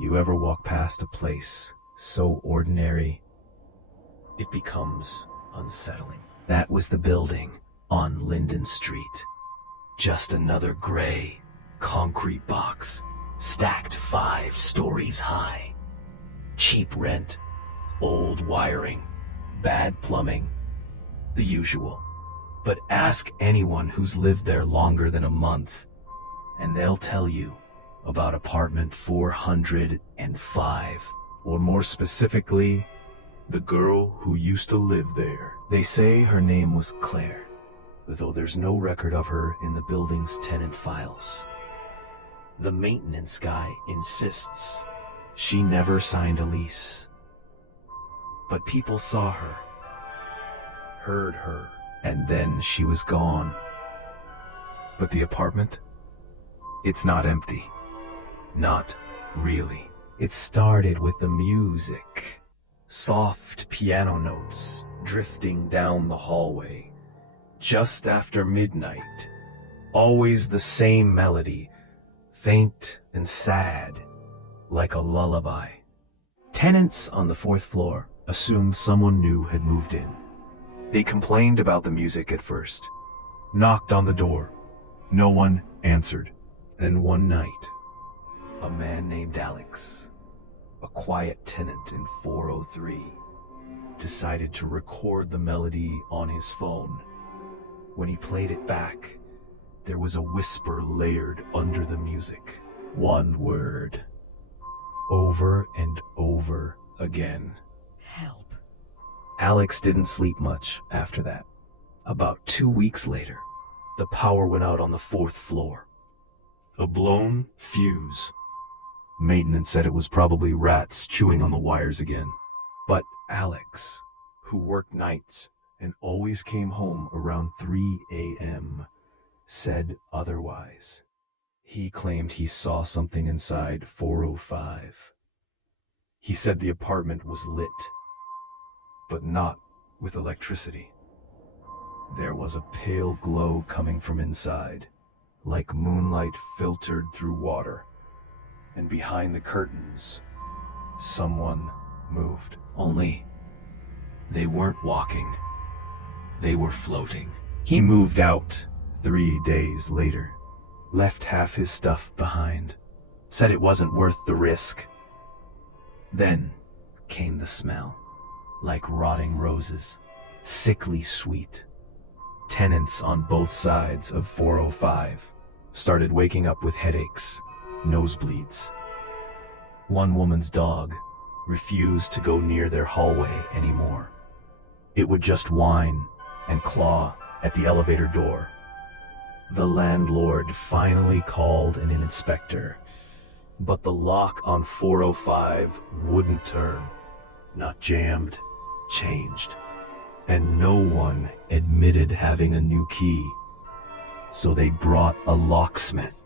You ever walk past a place so ordinary, it becomes unsettling? That was the building on Linden Street. Just another gray, concrete box, stacked 5 stories high. Cheap rent, old wiring, bad plumbing, the usual. But ask anyone who's lived there longer than a month, and they'll tell you about apartment 405, or more specifically, the girl who used to live there. They say her name was Claire, though there's no record of her in the building's tenant files. The maintenance guy insists she never signed a lease. But people saw her, heard her, and then she was gone. But the apartment? It's not empty. Not really. It started with the music. Soft piano notes drifting down the hallway. Just after midnight. Always the same melody. Faint and sad, like a lullaby. Tenants on the 4th floor assumed someone new had moved in. They complained about the music at first, knocked on the door. No one answered. Then one night, a man named Alex, a quiet tenant in 403, decided to record the melody on his phone. When he played it back, there was a whisper layered under the music. One word. Over and over again. Help. Alex didn't sleep much after that. About 2 weeks later, the power went out on the 4th floor. A blown fuse. Maintenance said it was probably rats chewing on the wires again. But Alex, who worked nights and always came home around 3 a.m., said otherwise. He claimed he saw something inside 405. He said the apartment was lit, but not with electricity. There was a pale glow coming from inside, like moonlight filtered through water. And behind the curtains, someone moved. Only, they weren't walking. They were floating. He moved out 3 days later, left half his stuff behind, said it wasn't worth the risk. Then came the smell, like rotting roses, sickly sweet. Tenants on both sides of 405 started waking up with headaches, nosebleeds. One woman's dog refused to go near their hallway anymore. It would just whine and claw at the elevator door. The landlord finally called an inspector, but the lock on 405 wouldn't turn. Not jammed, changed. And no one admitted having a new key. So they brought a locksmith.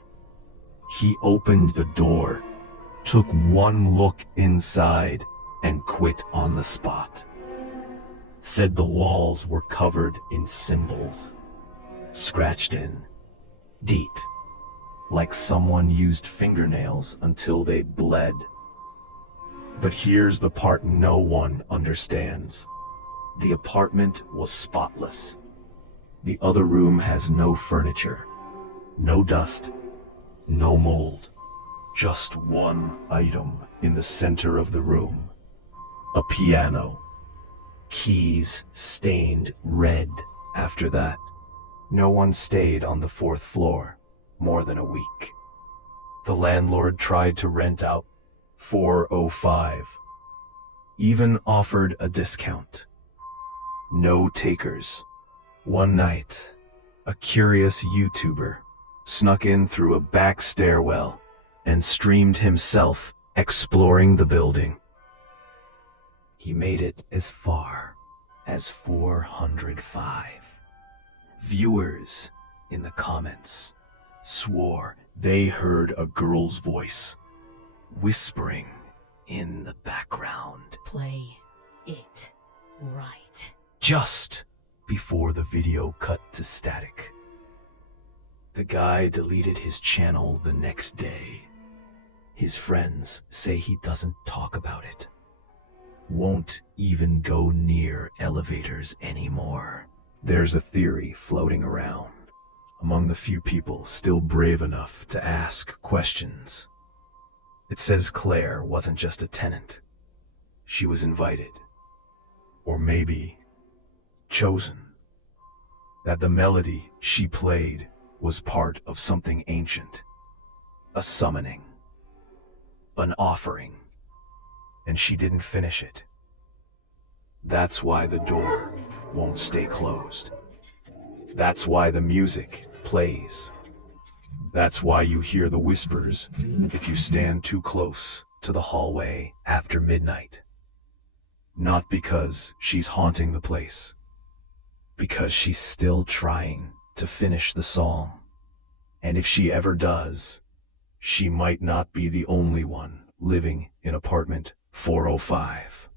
He opened the door, took one look inside, and quit on the spot. Said the walls were covered in symbols, scratched in, deep, like someone used fingernails until they bled. But here's the part no one understands. The apartment was spotless. The other room has no furniture, no dust, no mold. Just one item in the center of the room. A piano. Keys stained red after that. No one stayed on the 4th floor more than a week. The landlord tried to rent out 405. Even offered a discount. No takers. One night, a curious YouTuber snuck in through a back stairwell and streamed himself exploring the building. He made it as far as 405. Viewers in the comments swore they heard a girl's voice whispering in the background. Play it right. Just before the video cut to static. The guy deleted his channel the next day. His friends say he doesn't talk about it. Won't even go near elevators anymore. There's a theory floating around among the few people still brave enough to ask questions. It says Claire wasn't just a tenant. She was invited. Or maybe chosen. That the melody she played was part of something ancient. A summoning. An offering. And she didn't finish it. That's why the door won't stay closed. That's why the music plays. That's why you hear the whispers if you stand too close to the hallway after midnight. Not because she's haunting the place, because she's still trying to finish the song. And if she ever does, she might not be the only one living in apartment 405.